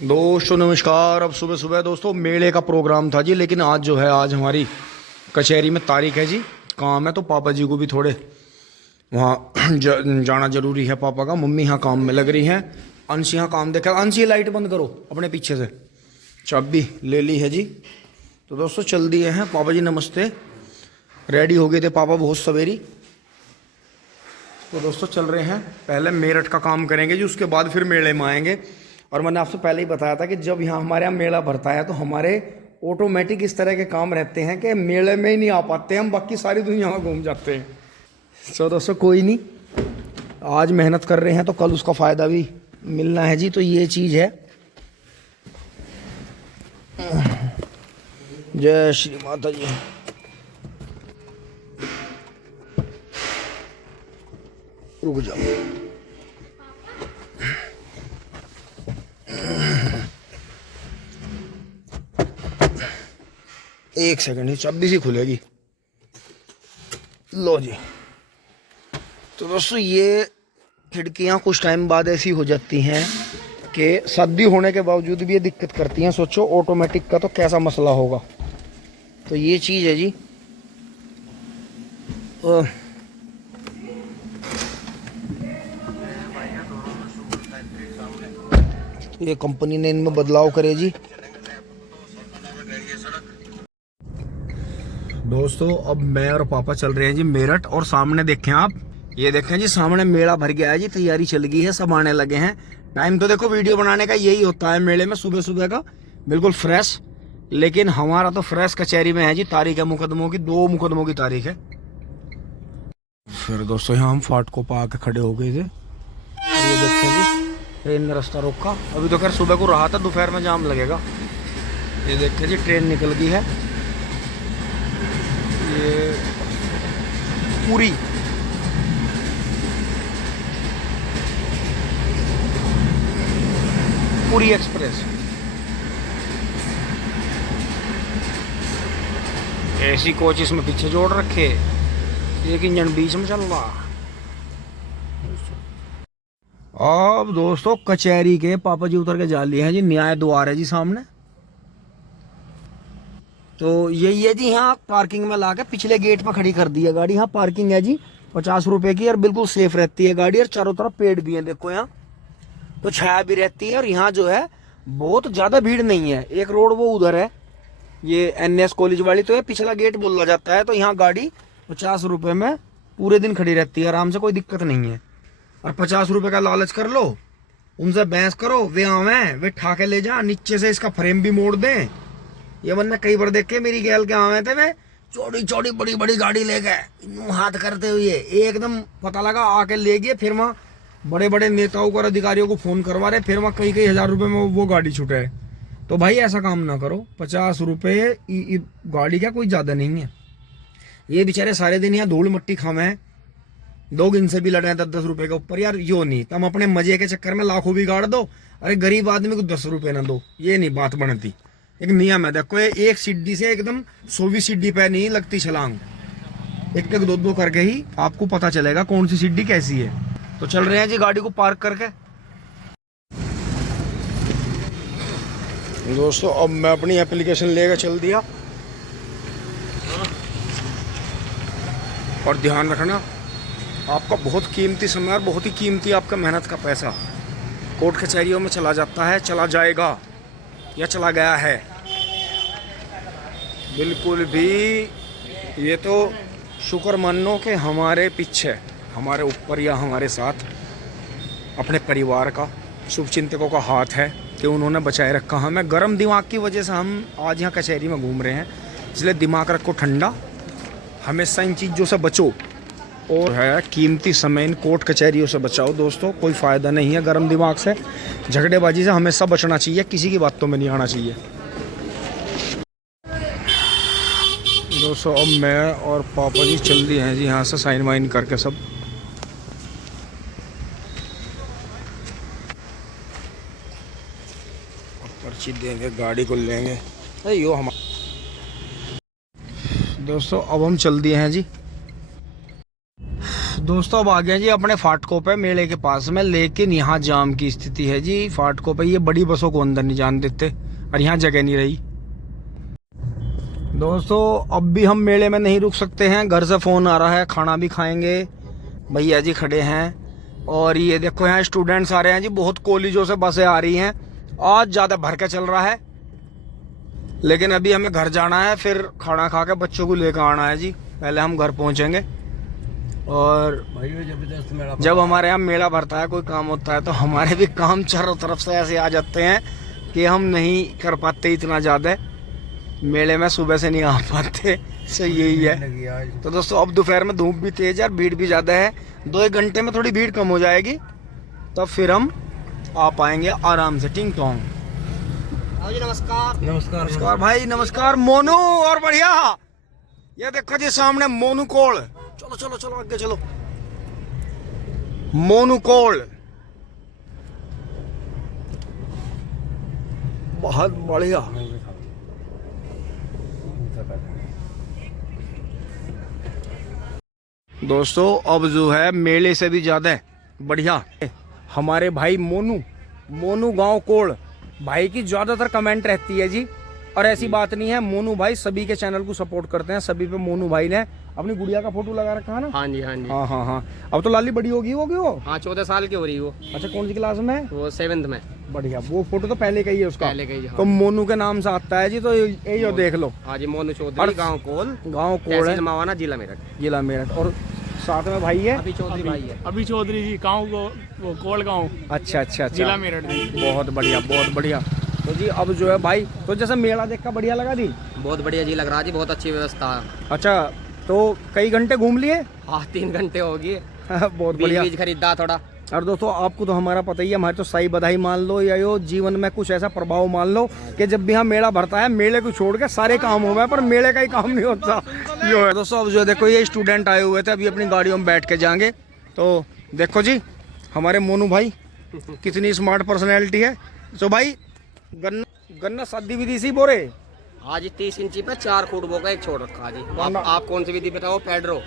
दोस्तों नमस्कार। अब सुबह सुबह दोस्तों मेले का प्रोग्राम था जी, लेकिन आज जो है आज हमारी कचहरी में तारीख है जी, काम है, तो पापा जी को भी थोड़े वहाँ जाना जरूरी है। पापा का, मम्मी यहाँ काम में लग रही हैं, अंश यहाँ काम देखा। अंश ये लाइट बंद करो अपने पीछे से, चाबी ले ली है जी। तो दोस्तों चल दिए हैं। पापा जी नमस्ते। रेडी हो गए थे पापा बहुत सवेरी। तो दोस्तों चल रहे हैं, पहले मेरठ का काम करेंगे जी, उसके बाद फिर मेले में आएंगे। और मैंने आपसे पहले ही बताया था कि जब यहाँ हमारे यहाँ मेला भरता है तो हमारे ऑटोमेटिक इस तरह के काम रहते हैं कि मेले में ही नहीं आ पाते हम, बाकी सारी दुनिया में घूम जाते हैं। तो दोस्तों कोई नहीं, आज मेहनत कर रहे हैं तो कल उसका फ़ायदा भी मिलना है जी। तो ये चीज़ है। जय श्री माता जी। रुक जाओ, एक सेकंड, ही चाबी सी खुलेगी। लो जी। तो दोस्तों ये खिड़कियां कुछ टाइम बाद ऐसी हो जाती हैं कि सर्दी होने के बावजूद भी ये दिक्कत करती हैं। सोचो ऑटोमेटिक का तो कैसा मसला होगा। तो ये चीज़ है जी। ये कंपनी ने इनमें बदलाव करे जी। दोस्तों अब मैं और पापा चल रहे हैं जी मेरठ, और सामने देखें आप, ये देखें जी सामने मेला भर गया है जी, तैयारी चल गई है, सब आने लगे हैं। टाइम तो देखो वीडियो बनाने का यही होता है मेले में, सुबह सुबह का बिल्कुल फ्रेश। लेकिन हमारा तो फ्रेश कचहरी में है जी। तारीख है मुकदमों की, 2 मुकदमों की तारीख है। फिर दोस्तों यहाँ हम फाटकों पर आके खड़े हो गए थे। ये देखें जी ट्रेन ने रास्ता रोका। अभी तो खैर सुबह को रहा था, दोपहर में जाम लगेगा। ये देखें जी ट्रेन निकल गई है। ये पूरी पूरी एक्सप्रेस एसी कोच इसमें पीछे जोड़ रखे, एक इंजन बीच में चल रहा। अब दोस्तों कचहरी के पापा जी उतर के जा लिए हैं जी, न्याय द्वार है जी सामने। तो यही है जी, यहाँ पार्किंग में लाके पिछले गेट पर खड़ी कर दी है गाड़ी। यहाँ पार्किंग है जी 50 रुपए की, और बिल्कुल सेफ रहती है गाड़ी, और चारों तरफ पेड़ भी है देखो यहाँ, तो छाया भी रहती है। और यहाँ जो है बहुत ज्यादा भीड़ नहीं है। एक रोड वो उधर है, ये NS कॉलेज वाली, तो ये पिछला गेट बोला जाता है। तो यहाँ गाड़ी 50 रुपए में पूरे दिन खड़ी रहती है आराम से, कोई दिक्कत नहीं है। और 50 रुपए का लालच कर लो, उनसे बहस करो, वे आवे वे ठा के ले जा, नीचे से इसका फ्रेम भी मोड़ दें। ये मैंने कई बार देखे, मेरी गैल के आवे थे, वे चौड़ी चौड़ी बड़ी बड़ी गाड़ी ले गए हाथ करते हुए, एकदम पता लगा आके ले गए। फिर वहाँ बड़े बड़े नेताओं को और अधिकारियों को फोन करवा रहे, फिर वहाँ कई कई हजार रुपए में वो गाड़ी छूटे। तो भाई ऐसा काम ना करो। 50 रुपये गाड़ी का कोई ज्यादा नहीं है। ये बेचारे सारे दिन यहाँ धूल मट्टी खामे हैं, 2 इनसे भी लड़े हैं 10-10 रुपए के ऊपर। यार यो नहीं, तुम अपने मजे के चक्कर में लाखों भी गाड़ दो, अरे गरीब आदमी को 10 रुपए ना दो, ये नहीं बात बनती। एक नियम है, देखो एक सीढ़ी से एकदम 100वीं सीढ़ी पे नहीं लगती छलांग, एक एक 2-2 करके ही आपको पता चलेगा कौन सी सीढ़ी कैसी है। तो चल रहे हैं जी गाड़ी को पार्क करके। दोस्तों अब मैं अपनी एप्लीकेशन लेकर चल दिया, और ध्यान रखना आपका बहुत कीमती समय और बहुत ही कीमती आपका मेहनत का पैसा कोर्ट कचहरियों में चला जाता है, चला जाएगा या चला गया है। बिल्कुल भी ये तो शुक्र मानो कि हमारे पीछे, हमारे ऊपर या हमारे साथ अपने परिवार का, शुभचिंतकों का हाथ है कि उन्होंने बचाए रखा हमें। गर्म दिमाग की वजह से हम आज यहाँ कचहरी में घूम रहे हैं, इसलिए दिमाग रखो ठंडा, हमेशा इन चीज़ों से बचो, और है कीमती समय इन कोर्ट कचहरियों से बचाओ। दोस्तों कोई फ़ायदा नहीं है गर्म दिमाग से, झगड़ेबाजी से हमेशा बचना चाहिए, किसी की बातों में नहीं आना चाहिए। दोस्तों अब मैं और पापा जी चल दिए हैं जी यहाँ से, साइन वाइन करके सब। पर्ची देंगे, गाड़ी को लेंगे, यो हम। दोस्तों अब हम चल दिए हैं जी। दोस्तों अब आ गए जी अपने फाटकों पे मेले के पास में, लेकिन यहाँ जाम की स्थिति है जी फाटकों पे। ये बड़ी बसों को अंदर नहीं जाने देते और यहाँ जगह नहीं रही। दोस्तों अब भी हम मेले में नहीं रुक सकते हैं, घर से फोन आ रहा है, खाना भी खाएंगे। भैया जी खड़े हैं और ये देखो यहाँ स्टूडेंट्स आ रहे हैं जी, बहुत कॉलेजों से बसें आ रही हैं। आज ज़्यादा भर के चल रहा है, लेकिन अभी हमें घर जाना है, फिर खाना खा के बच्चों को लेकर आना है जी। पहले हम घर पहुँचेंगे। और जब हमारे यहाँ मेला भरता है, कोई काम होता है, तो हमारे भी काम चारों तरफ से ऐसे आ जाते हैं कि हम नहीं कर पाते इतना ज़्यादा, मेले में सुबह से नहीं आ पाते। सही यही है। तो दोस्तों अब दोपहर में धूप भी तेज है और भीड़ भी ज़्यादा है। 2-1 घंटे में थोड़ी भीड़ कम हो जाएगी, तब फिर हम आ पाएंगे आराम से। टिंग टोंग। नमस्कार नमस्कार नमस्कार भाई, नमस्कार। मोनू और बढ़िया, ये देखो जी सामने मोनू कोल। चलो चलो चलो आगे चलो। मोनू कोल बहुत बढ़िया। दोस्तों अब जो है मेले से भी ज्यादा बढ़िया हमारे भाई मोनू गांव कोल भाई की ज्यादातर कमेंट रहती है जी। और ऐसी बात नहीं है, मोनू भाई सभी के चैनल को सपोर्ट करते हैं, सभी पे मोनू भाई ने अपनी गुड़िया का फोटो लगा रखा है ना। हाँ जी हाँ जी। हाँ। अब तो लाली बड़ी होगी वो। हाँ 14 साल की हो रही है वो। अच्छा कौन सी क्लास में? वो 7th में। बढ़िया, वो फोटो तो पहले का ही है उसका। पहले का ही। हाँ। तो मोनू के नाम से आता है जी, तो यही हो देख लो। हाँ जी, मोनू चौधरी, गाँव कोल है, मावाना, जिला मेरठ। और साथ में भाई है अभी चौधरी भाई है। अभी चौधरी जी, गाँव वो कोल गाँव। अच्छा, जिला मेरठ। बहुत बढ़िया बहुत बढ़िया। तो जी अब जो है भाई, तो जैसे मेला देख कर बढ़िया लगा दी? बहुत बढ़िया जी लग रहा जी, बहुत अच्छी व्यवस्था है। अच्छा तो कई घंटे घूम लिए? हाँ 3 घंटे हो गए। बहुत बढ़िया। बीज खरीदा थोड़ा। और दोस्तों आपको तो हमारा पता ही है, हमारे तो सही बधाई मान लो या यो जीवन में कुछ ऐसा प्रभाव मान लो कि जब भी हम मेला भरता है, मेले को छोड़ के सारे काम हो गए, पर मेले का ही काम नहीं होता। यो है दोस्तों। अब जो देखो ये स्टूडेंट आए हुए थे, अभी अपनी गाड़ियों में बैठ के जाएंगे। तो देखो जी हमारे मोनू भाई कितनी स्मार्ट पर्सनैलिटी है। तो भाई गन्ना शादी विधि सी बोरे हाँ जी, 30 इंची पे 4 फुट बो का एक छोड़ रखा जी। आप कौन सी विधि बताओ? पेड्रो।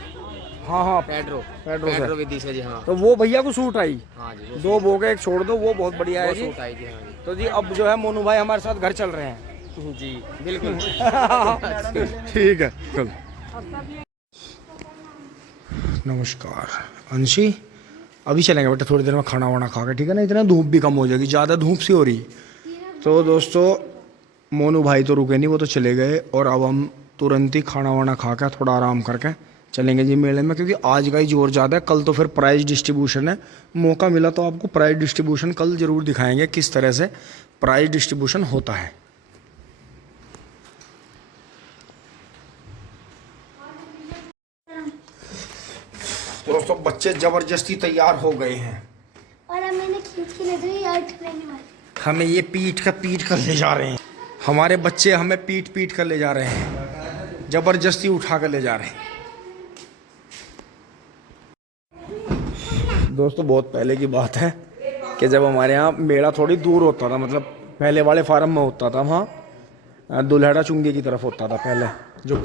हाँ पेड्रो विधि से जी। हाँ तो वो भैया को सूट आई। हाँ जी, 2 बोगे एक छोड़ दो, वो बहुत बढ़िया है जी। सूट आई जी। हाँ जी। तो जी अब जो है मोनू भाई हमारे साथ घर चल रहे हैं जी बिल्कुल। ठीक है चल। नमस्कार अंशी, अभी चलेंगे बेटा थोड़ी देर में खाना वाना खा के, ठीक है ना? इतना धूप भी कम हो जाएगी, ज़्यादा धूप सी हो रही। तो दोस्तों मोनू भाई तो रुके नहीं, वो तो चले गए। और अब हम तुरंत ही खाना वाना खा के थोड़ा आराम करके चलेंगे जी मेले में, क्योंकि आज का ही जोर ज़्यादा है। कल तो फिर प्राइज डिस्ट्रीब्यूशन है, मौका मिला तो आपको प्राइज डिस्ट्रीब्यूशन कल ज़रूर दिखाएंगे, किस तरह से प्राइज डिस्ट्रीब्यूशन होता है। दोस्तों बच्चे ज़बरदस्ती तैयार हो गए हैं और अब मैंने खींच के ले दी यार, ठहरने वाली। हमें ये पीट कर ले जा रहे हैं। हमारे बच्चे हमें पीट कर ले जा रहे हैं, जबरदस्ती उठा कर ले जा रहे हैं। दोस्तों बहुत पहले की बात है कि जब हमारे यहाँ मेला थोड़ी दूर होता था, मतलब पहले वाले फार्म में होता था, वहाँ दुल्हड़ा चुंगी की तरफ होता था पहले, जो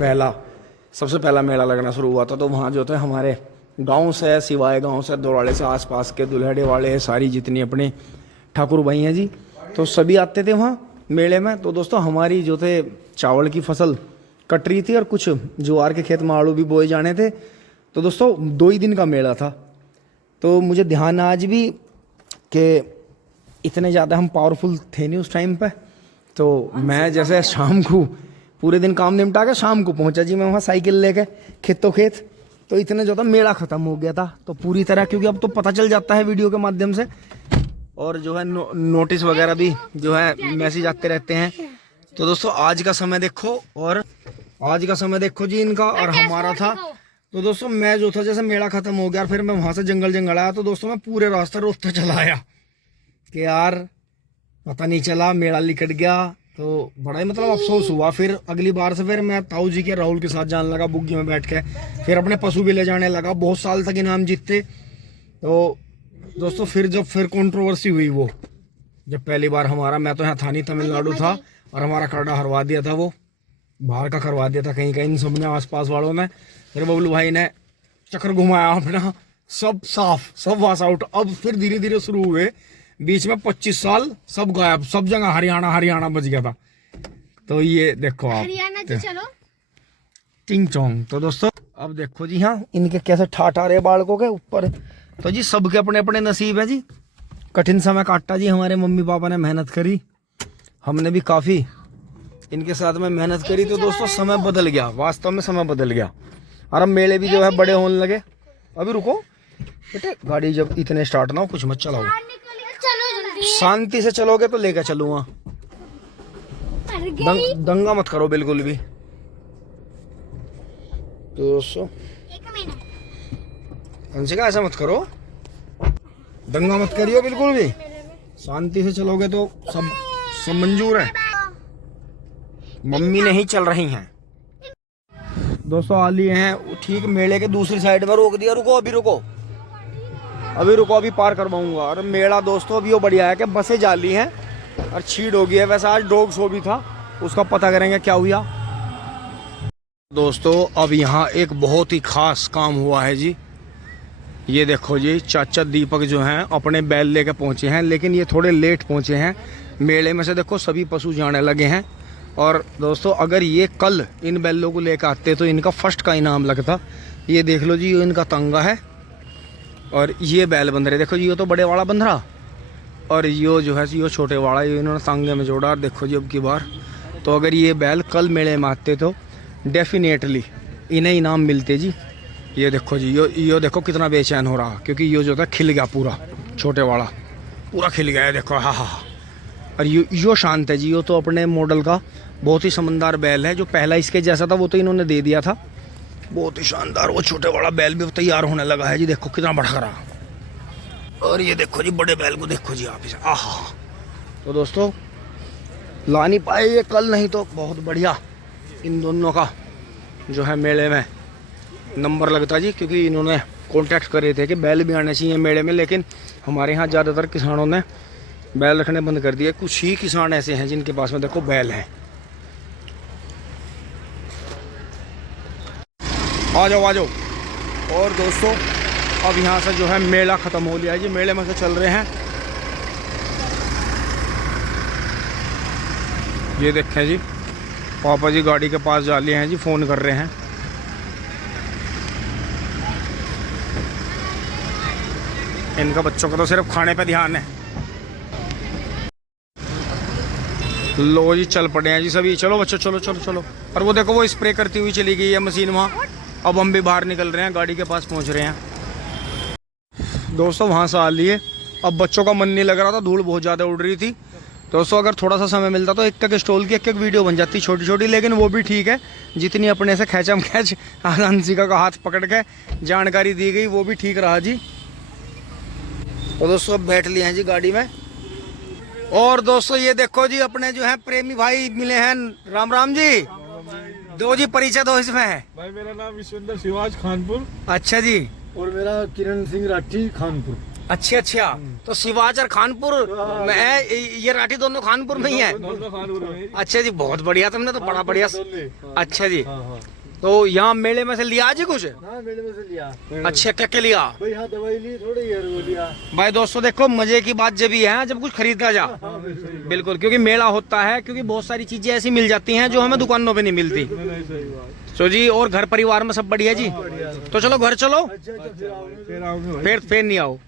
सबसे पहला मेला लगना शुरू हुआ था। तो वहाँ जो थे हमारे गांव से, सिवाय गांव से, दोराड़े से, आसपास के दुल्हड़े वाले सारी जितनी अपने ठाकुर भाई हैं जी, तो सभी आते थे वहाँ मेले में। तो दोस्तों हमारी जो थे चावल की फसल कट रही थी और कुछ ज्वार के खेत में आलू भी बोए जाने थे। तो दोस्तों 2 ही दिन का मेला था। तो मुझे ध्यान आज भी कि इतने ज़्यादा हम पावरफुल थे नहीं उस टाइम पे। तो मैं जैसे शाम को पूरे दिन काम निपटा के शाम को पहुंचा जी मैं वहाँ साइकिल लेके खेतों खेत। तो इतने ज़्यादा मेला ख़त्म हो गया था तो पूरी तरह, क्योंकि अब तो पता चल जाता है वीडियो के माध्यम से, और जो है नोटिस वगैरह भी जो है मैसेज आते रहते हैं। तो दोस्तों आज का समय देखो, और आज का समय देखो जी इनका और हमारा था। तो दोस्तों मैं जो था जैसे मेला ख़त्म हो गया, फिर मैं वहाँ से जंगल आया। तो दोस्तों मैं पूरे रास्ते रोते चला आया कि यार पता नहीं चला, मेला निकट गया। तो बड़ा ही मतलब अफसोस हुआ। फिर अगली बार से फिर मैं ताऊ जी के राहुल के साथ जाने लगा बुग्गी में बैठ के, फिर अपने पशु भी ले जाने लगा। बहुत साल तक इनाम जीतते। तो दोस्तों फिर कंट्रोवर्सी हुई वो, जब पहली बार हमारा, मैं तो यहाँ था नहीं, तमिलनाडु था, और हमारा खर्डा हरवा दिया था, वो बाहर का करवा दिया था कहीं सबने आसपास वालों ने। फिर बबलू भाई ने चक्कर घुमाया अपना, सब साफ, सब वॉश आउट। अब फिर धीरे धीरे शुरू हुए, बीच में 25 साल सब गायब, सब जगह हरियाणा हरियाणा बच गया था। तो ये देखो आप, हरियाणा जी चलो। टिंग चोंग। तो दोस्तों अब देखो जी, हाँ इनके कैसे ठाठ आ रहे बालकों के ऊपर। तो जी सबके अपने अपने नसीब है जी। कठिन समय काटा जी, हमारे मम्मी पापा ने मेहनत करी, हमने भी काफी इनके साथ में मेहनत करी। तो दोस्तों समय बदल गया, वास्तव में समय बदल गया। और अब मेले भी जो है बड़े होने लगे। अभी रुको बेटे, गाड़ी जब इतने स्टार्ट ना हो कुछ मत चलाओ, चलो जल्दी। शांति से चलोगे तो लेकर चलूंगा। दंगा मत करो बिल्कुल भी। तो दोस्तों एक मिनट, अंशिका ऐसा मत करो, दंगा मत करियो बिल्कुल भी, शांति से चलोगे तो सब मंजूर है। मम्मी नहीं चल रही हैं। दोस्तों आ लिए हैं ठीक मेले के दूसरी साइड में, रोक दिया। रुको अभी रुको, अभी रुको, अभी पार करवाऊंगा। और मेला दोस्तों अभी वो बढ़िया है कि बसें जाली हैं और छीड़ हो गई है। वैसे आज डॉग शो भी था, उसका पता करेंगे क्या हुआ। दोस्तों अब यहाँ एक बहुत ही खास काम हुआ है जी। ये देखो जी, चाचा दीपक जो हैं अपने बैल लेके पहुंचे हैं, लेकिन ये थोड़े लेट पहुंचे हैं। मेले में से देखो सभी पशु जाने लगे हैं। और दोस्तों अगर ये कल इन बैलों को लेकर आते तो इनका फर्स्ट का इनाम लगता। ये देख लो जी, ये इनका तंगा है और ये बैल बंध रहे। देखो जी, ये तो बड़े वाला बंध रहा और यो जो है यो छोटे वाला, ये इन्होंने तांगे में जोड़ा। और देखो जी अब की बार तो अगर ये बैल कल मेले में आते तो डेफिनेटली इन्हें इनाम मिलते जी। ये देखो जी, यो देखो कितना बेचैन हो रहा, क्योंकि यो जो था खिल गया पूरा, छोटे वाला पूरा खिल गया है। देखो हाँ हाँ। और यो शांत है जी, यो तो अपने मॉडल का बहुत ही समझदार बैल है। जो पहला इसके जैसा था वो तो इन्होंने दे दिया था, बहुत ही शानदार। वो छोटे वाला बैल भी तैयार होने लगा है जी, देखो कितना बढ़ा रहा। और ये देखो जी बड़े बैल को देखो जी आप इसे, आहा। तो दोस्तों ला नहीं पाए ये कल, नहीं तो बहुत बढ़िया इन दोनों का जो है मेले में नंबर लगता जी, क्योंकि इन्होंने कॉन्टैक्ट करे थे कि बैल भी आने चाहिए मेले में। लेकिन हमारे यहाँ ज़्यादातर किसानों ने बैल रखने बंद कर दिए। कुछ ही किसान ऐसे हैं जिनके पास में देखो बैल हैं। आ जाओ आ जाओ। और दोस्तों अब यहाँ से जो है मेला ख़त्म हो लिया है जी, मेले में से चल रहे हैं। ये देखें जी, पापा जी गाड़ी के पास जा लिए हैं जी, फ़ोन कर रहे हैं। इनका बच्चों का तो सिर्फ खाने पे ध्यान है। लो जी चल पड़े हैं जी सभी, चलो बच्चों चलो चलो चलो। और वो देखो वो स्प्रे करती हुई चली गई है मशीन वहाँ। अब हम भी बाहर निकल रहे हैं, गाड़ी के पास पहुँच रहे हैं। दोस्तों वहाँ से आ लिए, अब बच्चों का मन नहीं लग रहा था, धूल बहुत ज़्यादा उड़ रही थी। दोस्तों अगर थोड़ा सा समय मिलता तो एक स्टॉल की एक वीडियो बन जाती छोटी छोटी, लेकिन वो भी ठीक है जितनी अपने से खैचम खैच अंशिका का हाथ पकड़ के जानकारी दी गई वो भी ठीक रहा जी। तो दोस्तों अब बैठ लिए हैं जी गाड़ी में। और दोस्तों ये देखो जी अपने जो है प्रेमी भाई मिले हैं। राम राम जी। दो जी परिचय दो इसमें। भाई मेरा नाम विश्वेंद्र शिवाज खानपुर। अच्छा जी। और मेरा किरण सिंह राठी खानपुर। अच्छा अच्छा, तो शिवाज और खानपुर में ये राठी दोनों खानपुर में ही है। दोनों खानपुर में। अच्छा जी, बहुत बढ़िया, तुमने तो बड़ा बढ़िया। अच्छा जी, हाँ। तो यहाँ मेले में से लिया जी कुछ? हाँ मेले में से लिया। अच्छा क्या क्या लिया भाई? हाँ दवाई ली थोड़ी यार, वो लिया। भाई दोस्तों देखो मजे की बात जब ये है जब कुछ खरीदा जा। बिल्कुल, क्योंकि मेला होता है, क्योंकि बहुत सारी चीजें ऐसी मिल जाती हैं जो हमें दुकानों पे नहीं मिलती। तो जी और घर परिवार में सब बढ़िया जी? तो चलो घर चलो, फिर नहीं आओ।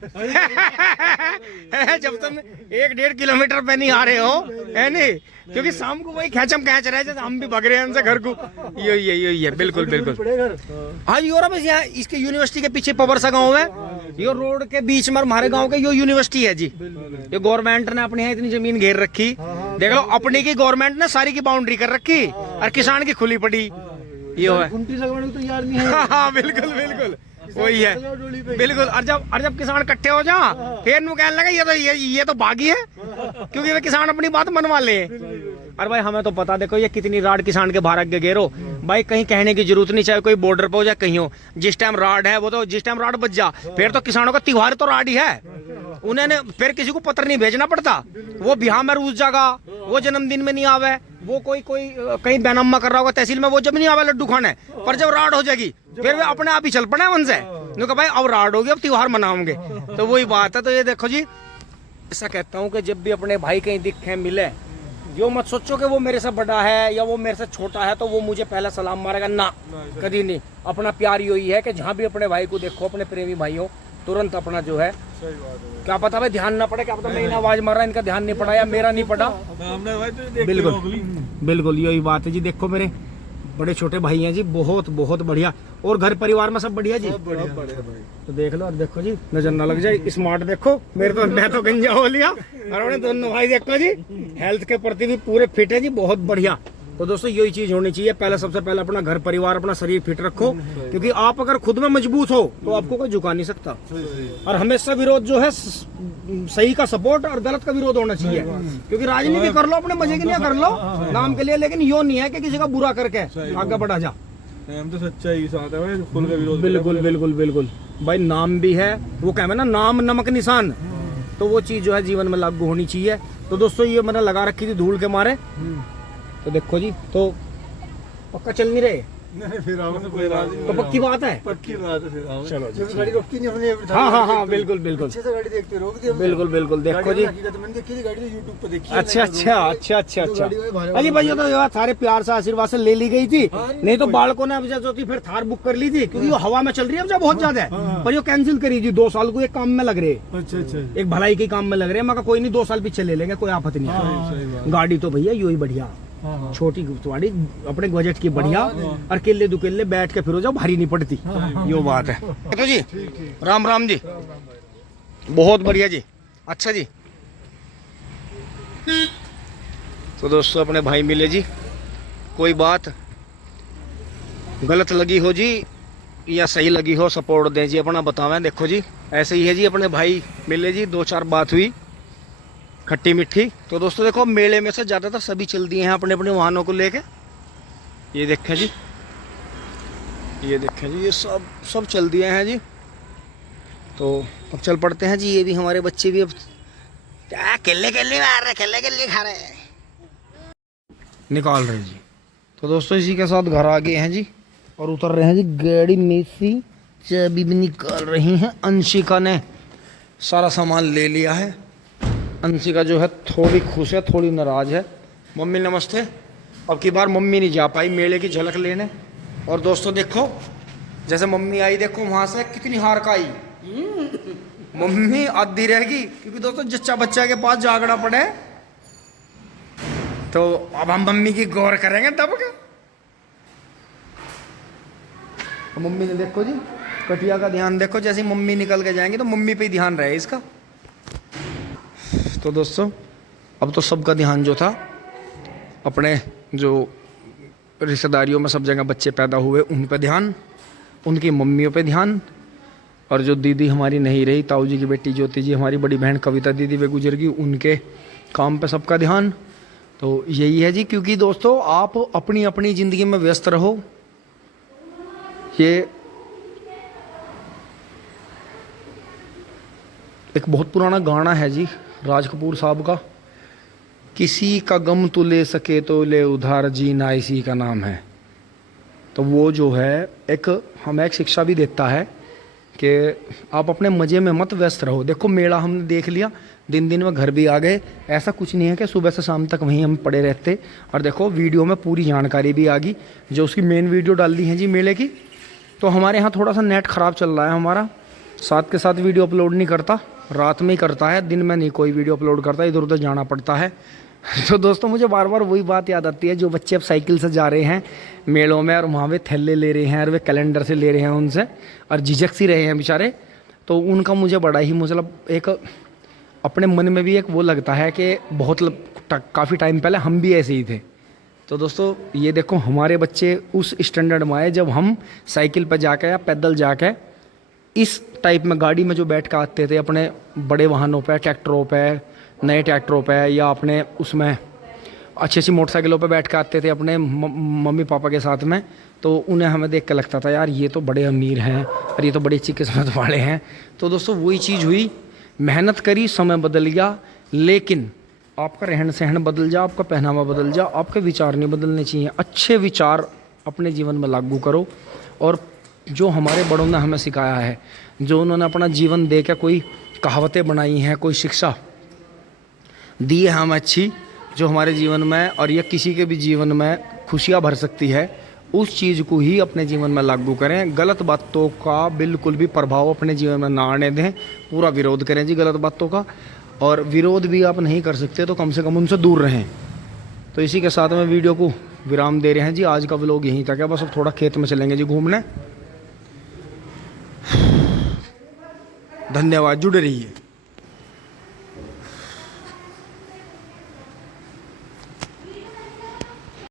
जब तुम 1-1.5 किलोमीटर पे नहीं आ रहे हो है नहीं, क्योंकि शाम को वही खेचम खेच रहे जैसे हम भी भग रहे हैं उनसे घर को। यही है बिल्कुल बिल्कुल। हाँ जी, और बस यहाँ इसके यूनिवर्सिटी के पीछे पवरसा गाँव है, ये रोड के बीच में हमारे गाँव के यो यूनिवर्सिटी है जी। ये गवर्नमेंट ने अपने यहाँ इतनी जमीन घेर रखी, देख लो अपनी की गवर्नमेंट ने सारी की बाउंड्री कर रखी और किसान की खुली पड़ी। ये है लगवाने को तैयार नहीं है। हाँ बिल्कुल बिल्कुल वही है बिल्कुल। और जब किसान इकट्ठे हो जा फिर नु कहने लगा ये तो बागी है, क्योंकि वे किसान अपनी बात मनवा ले। अरे भाई हमें तो पता, देखो ये कितनी राड किसान के बाहर आगे घेरो भाई, कहीं कहने की जरूरत नहीं, चाहे कोई बॉर्डर पे हो या कहीं हो। जिस टाइम राड है वो तो जिस टाइम राड बच जा, फिर तो किसानों का त्योहार तो राड ही है। उन्हें फिर किसी को पत्र नहीं भेजना पड़ता, वो बिहार में रूस जागा, वो जन्मदिन में नहीं आवे, वो कोई कहीं बैनामा कर रहा होगा तहसील में, वो जब नहीं आवे लड्डू खाने, पर जब राड हो जाएगी फिर वे अपने आप ही चल पड़े मन से। ने कहा भाई अब राड होगी, अब त्योहार मनाओगे। तो वही बात है। तो ये देखो जी, ऐसा कहता हूँ कि जब भी अपने भाई कहीं दिखे मिले, यो मत सोचो कि वो मेरे से बड़ा है या वो मेरे से छोटा है तो वो मुझे पहला सलाम मारेगा ना, कभी नहीं। अपना प्यार यही है कि जहाँ भी अपने भाई को देखो, अपने प्रेमी भाई हो, तुरंत अपना जो है, क्या पता भाई ध्यान ना पड़े, क्या पता मैं इन्हें आवाज मार रहा, इनका ध्यान नहीं पड़ा या मेरा नहीं पड़ा। बिल्कुल बिल्कुल यही बात है जी। देखो मेरे बड़े छोटे भाई हैं जी, बहुत बहुत बढ़िया। और घर परिवार में सब बढ़िया जी? तो देख लो और देखो जी, नजर ना लग जाए, स्मार्ट देखो मेरे तो, मैं तो गंजा हो लिया और उन्हें दोनों भाई देखो जी, हेल्थ के प्रति भी पूरे फिट है जी, बहुत बढ़िया। तो दोस्तों यही चीज होनी चाहिए, पहले सबसे पहले अपना घर परिवार, अपना शरीर फिट रखो, क्योंकि आप अगर खुद में मजबूत हो तो आपको कोई झुका नहीं सकता। और हमेशा विरोध जो है, सही का सपोर्ट और गलत का विरोध होना चाहिए, क्योंकि राजनीति कर लो अपने मजे के लिए कर लो, नाम के लिए, लेकिन यो नहीं है कि किसी का बुरा करके आगे बढ़ा जा। हम तो सच्चाई के साथ है भाई, खुल का विरोध। बिल्कुल बिल्कुल बिल्कुल भाई, नाम भी है, वो कहते हैं ना, नाम नमक निशान, तो वो चीज जो है जीवन में लागू होनी चाहिए। तो दोस्तों ये मैंने लगा रखी थी धूल के मारे, तो देखो जी, तो पक्का चल नहीं रहे, नहीं फिर आपने कोई राज नहीं, तो पक्की बात है, पक्की बात है। फिर चलो जी, जब गाड़ी रोकी नहीं हमने, हाँ बिल्कुल बिल्कुल अच्छे से गाड़ी देखते रोक दी हमने। बिल्कुल बिल्कुल देखो जी। मैंने देखी थी गाड़ी, यूट्यूब पे देखी। अच्छा अजी भाई, ये तो यार सारे प्यार से आशीर्वाद से ले ली गई थी, नहीं तो बालकों ने अब जो थी फिर थार बुक कर ली थी, क्योंकि वो हवा में चल रही है अब, जब बहुत ज्यादा है, पर ये कैंसिल करी जी। 2 साल को एक काम में लग रहे, अच्छा एक भलाई के काम में लग रहे हैं, मगर कोई नहीं, 2 साल पीछे ले लेंगे, कोई आफत नहीं है। गाड़ी तो भैया यही बढ़िया, छोटी गाड़ी अपने बजट की बढ़िया, और केले दुकेले बैठ के फिरो जाओ, भारी नहीं पड़ती, यो बात है। तो जी राम राम जी, बहुत बढ़िया जी, अच्छा जी। तो दोस्तों अपने भाई मिले जी, कोई बात गलत लगी हो जी या सही लगी हो, सपोर्ट दें जी, अपना बतावें। देखो जी ऐसे ही है जी, अपने भाई मिले जी, 2-4 बात हुई खट्टी मीठी। तो दोस्तों देखो, मेले में से ज़्यादातर सभी चल दिए हैं अपने अपने वाहनों को लेके, ये देखें जी, ये देखें जी, ये सब चल दिए हैं जी। तो अब चल पड़ते हैं जी, ये भी हमारे बच्चे भी अब क्या केले मार रहे, केले खा रहे हैं, निकाल रहे जी। तो दोस्तों इसी के साथ घर आ गए हैं जी, और उतर रहे हैं जी गाड़ी में से, चाबी भी निकाल रही हैं। अंशिका ने सारा सामान ले लिया है। अंशिका जो है थोड़ी खुश है, थोड़ी नाराज है। मम्मी नमस्ते। अब की बार मम्मी नहीं जा पाई मेले की झलक लेने। और दोस्तों देखो, जैसे मम्मी आई, देखो वहां से कितनी हार का आई, मम्मी आधी रहेगी, क्योंकि दोस्तों जच्चा बच्चा के पास जागना पड़े, तो अब हम मम्मी की गौर करेंगे तब क्या। मम्मी ने देखो जी कटिया का ध्यान देखो, जैसे मम्मी निकल के जाएंगे तो मम्मी पे ही ध्यान रहे इसका। तो दोस्तों अब तो सबका ध्यान जो था, अपने जो रिश्तेदारियों में सब जगह बच्चे पैदा हुए उन पे ध्यान, उनकी मम्मियों पे ध्यान, और जो दीदी हमारी नहीं रही, ताऊ जी की बेटी ज्योति जी, हमारी बड़ी बहन कविता दीदी वे गुजर गई, उनके काम पे सबका ध्यान। तो यही है जी, क्योंकि दोस्तों आप अपनी अपनी ज़िंदगी में व्यस्त रहो। ये एक बहुत पुराना गाना है जी राज कपूर साहब का, किसी का गम तो ले सके तो ले उधार, जीना इसी का नाम है। तो वो जो है हमें एक शिक्षा भी देता है कि आप अपने मज़े में मत व्यस्त रहो। देखो मेला हमने देख लिया, दिन दिन में घर भी आ गए, ऐसा कुछ नहीं है कि सुबह से शाम तक वहीं हम पड़े रहते। और देखो वीडियो में पूरी जानकारी भी आ गई, जो उसकी मेन वीडियो डाल दी है जी मेले की। तो हमारे यहाँ थोड़ा सा नेट ख़राब चल रहा है हमारा, साथ के साथ वीडियो अपलोड नहीं करता, रात में ही करता है, दिन में नहीं कोई वीडियो अपलोड करता, इधर उधर जाना पड़ता है। तो दोस्तों मुझे बार बार वही बात याद आती है, जो बच्चे अब साइकिल से जा रहे हैं मेलों में, और वहाँ पे थैले ले रहे हैं, और वे कैलेंडर से ले रहे हैं उनसे, और झिझक सी रहे हैं बेचारे। तो उनका मुझे बड़ा ही मतलब एक अपने मन में भी एक वो लगता है कि बहुत काफ़ी टाइम पहले हम भी ऐसे ही थे। तो दोस्तों ये देखो हमारे बच्चे उस स्टैंडर्ड में आए जब हम साइकिल पर जाके या पैदल जाके इस टाइप में गाड़ी में जो बैठ कर आते थे, अपने बड़े वाहनों पे, ट्रैक्टरों पे, नए ट्रैक्टरों पे, या अपने उसमें अच्छी अच्छी मोटरसाइकिलों पे बैठ कर आते थे अपने मम्मी पापा के साथ में। तो उन्हें हमें देख कर लगता था यार ये तो बड़े अमीर हैं और ये तो बड़ी अच्छी किस्मत वाले हैं। तो दोस्तों वही चीज़ हुई, मेहनत करी, समय बदल गया, लेकिन आपका रहन सहन बदल जा, आपका पहनावा बदल जा, आपके विचार नहीं बदलने चाहिए। अच्छे विचार अपने जीवन में लागू करो और जो हमारे बड़ों ने हमें सिखाया है, जो उन्होंने अपना जीवन दे के कोई कहावतें बनाई हैं, कोई शिक्षा दी है हम अच्छी, जो हमारे जीवन में और या किसी के भी जीवन में खुशियाँ भर सकती है, उस चीज़ को ही अपने जीवन में लागू करें। गलत बातों का बिल्कुल भी प्रभाव अपने जीवन में ना आने दें, पूरा विरोध करें जी गलत बातों का। और विरोध भी आप नहीं कर सकते तो कम से कम उनसे दूर रहें। तो इसी के साथ में वीडियो को विराम दे रहे हैं जी। आज का व्लॉग यहीं तक है, बस अब थोड़ा खेत में चलेंगे जी घूमने। धन्यवाद, जुड़े रहिए।